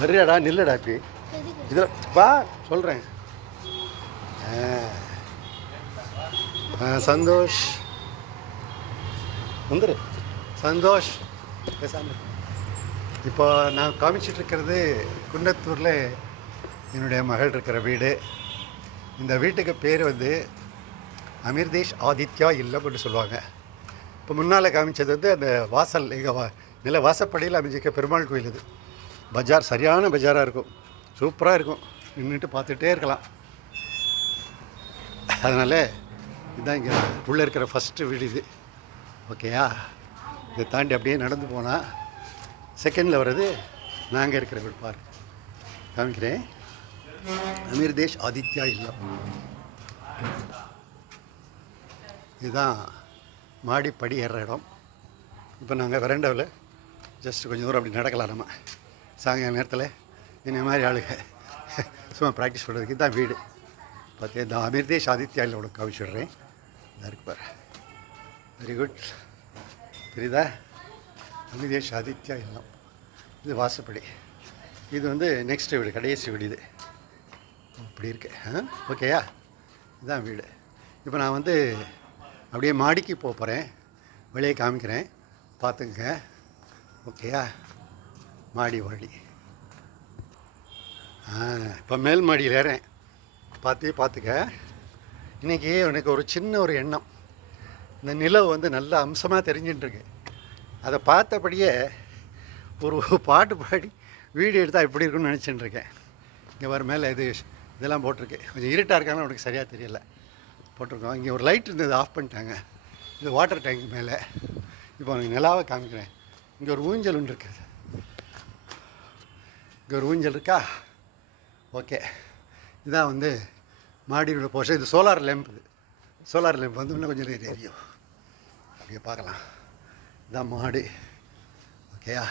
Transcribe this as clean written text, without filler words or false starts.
வர்றியாடா நில்லடா இப்படி இதில் வா சொல்கிறேன். சந்தோஷ் வந்துரு. சந்தோஷ் பேசாமல். இப்போ நான் காமிச்சிட்ருக்கிறது குன்னத்தூரில் என்னுடைய மகள் இருக்கிற வீடு. இந்த வீட்டுக்கு பேர் வந்து அமிர்தேஷ் ஆதித்யா இல்லம்னு சொல்லுவாங்க. இப்போ முன்னால் காமிச்சது வந்து அந்த வாசல் எங்கள் நில வாசப்படியில் அமைஞ்சிக்க பெருமாள் கோயில். இது பஜார், சரியான பஜாராக இருக்கும், சூப்பராக இருக்கும், நின்றுட்டு பார்த்துட்டே இருக்கலாம். அதனால் இதுதான் இங்கே உள்ளே இருக்கிற ஃபஸ்ட்டு வீடு இது. ஓகேயா? இதை தாண்டி அப்படியே நடந்து போனால் செகண்டில் வர்றது நாங்கள் இருக்கிற வீடு. பாரு, காமிக்கிறேன். அமிர்தேஷ் ஆதித்யா இல்லம். இதுதான் மாடிப்படி ஏறுற இடம். இப்போ நாங்கள் வெரண்டாவில் ஜஸ்ட் கொஞ்சம் தூரம் அப்படி நடக்கலாம். நம்ம சாயங்கால நேரத்தில் இந்த மாதிரி ஆளுங்க சும்மா ப்ராக்டிஸ் பண்ணுறதுக்கு இதுதான் வீடு. பார்த்து இந்த அமிர்தேஷ் ஆதித்யா இல்லை உனக்கு காமிச்சு விடுறேன். இதாக இருக்கு பாரு. Very good. தெரியுதா? அமிர்தேஷ் ஆதித்யா இல்லம். இது வாசப்படி. இது வந்து நெக்ஸ்ட் வீடு, கடைசி வீடு இது. அப்படி இருக்கு. ஓகேயா? இதுதான் வீடு. இப்போ நான் வந்து அப்படியே மாடிக்கு போகிறேன். வெளியே காமிக்கிறேன், பார்த்துங்க. ஓகேயா? மாடி வழி. இப்போ மேல் மாடியில் ஏறேன். பார்த்துக்க. இன்றைக்கி எனக்கு ஒரு சின்ன ஒரு எண்ணம். இந்த நிலவு வந்து நல்ல அம்சமாக தெரிஞ்சுட்டுருக்கு. அதை பார்த்தபடியே ஒரு பாட்டு பாடி வீடியோ எடுத்தால் எப்படி இருக்குன்னு நினச்சிட்டுருக்கேன். இங்கே வர மேலே இதெல்லாம் போட்டிருக்கு. கொஞ்சம் இருட்டாக இருக்கான்னு உனக்கு சரியாக தெரியல. போட்டிருக்கோம். இங்கே ஒரு லைட் இருந்தது, ஆஃப் பண்ணிட்டாங்க. இது வாட்டர் டேங்க் மேலே. இப்போ உனக்கு நிலாவை காமிக்கிறேன். இங்கே ஒரு ஊஞ்சல் ஒன்று இருக்குது. இங்கே ஒரு ஊஞ்சல் இருக்கா? ஓகே. இதுதான் வந்து மாடியோட போர்ஷன். இது சோலார் லேம்ப். இது சோலார் லேம்ப் வந்து இன்னும் கொஞ்சம் எரியும். அப்படியே பார்க்கலாம். இதுதான் மாடு. ஓகேயா?